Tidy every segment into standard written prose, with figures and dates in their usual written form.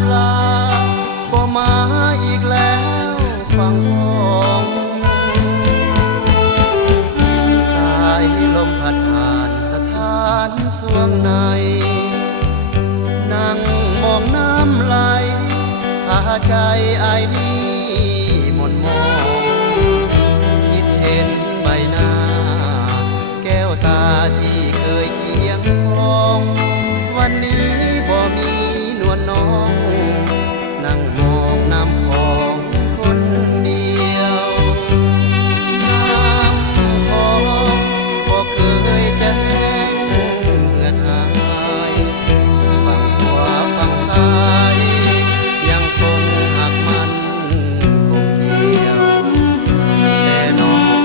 บลาบ่มาอีกแล้วฟังพ้องสายลมพัดผ่านสถานสวงในนั่งมองน้ำไหลพาใจอายนี้หม่นมองคิดเห็นใบหน้าแก้วตาที่เคยเคียงคองวันนี้บ่มีนวลน้องนั่งมองน้ำของคนเดียวน้ำของบ่เคยแจ้งเหือดหายฝั่งขวาฝั่งซ้ายยังคงหักมันคงเกี่ยวแต่น้อง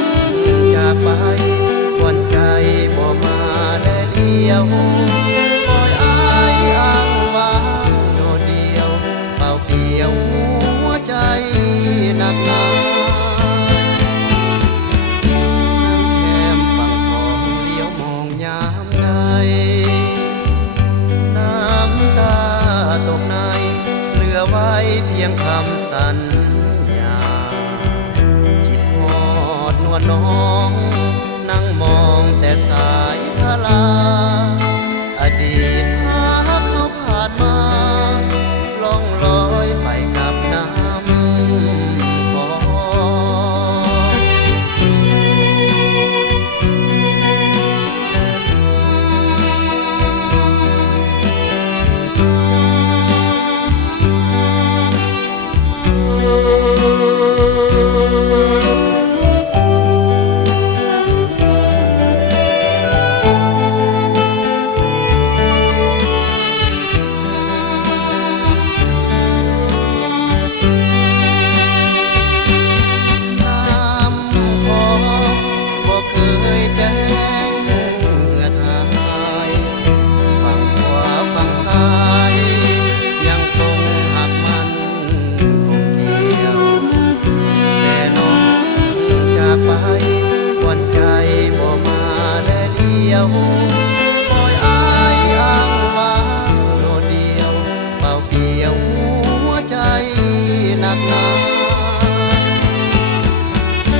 จากไปวันใจบ่มาได้เลี้ยวคอยอายอ้างว้างโดดเดียวเปล่าเปลี่ยวหัวใจหนักหนาแคมฝั่งของเดียวมองยามใดน้ำตาตกในเหลือไว้เพียงคำสัญญาคิดฮอดนวลน้องนั่งมองแต่สายทลาอดีตหาเขาผ่านมาล่องลอยไปกับน้ำของวันใจบ่มาได้เลี้ยวคอยอายอ้างว้างโดดเดียวเปล่าเปลี่ยวหัวใจหนักหนาแค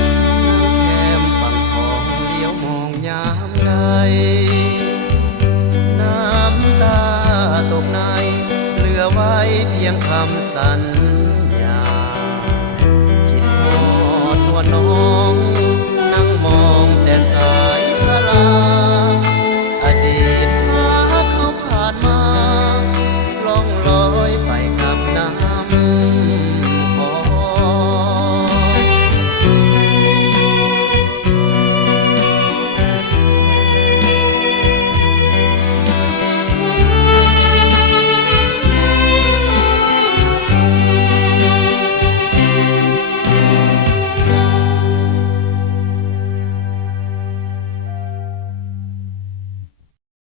มฝั่งของเดียวมองยามใดน้ำตาตกในเหลือไว้เพียงคำสัญญาคิดฮอดนวลน้อง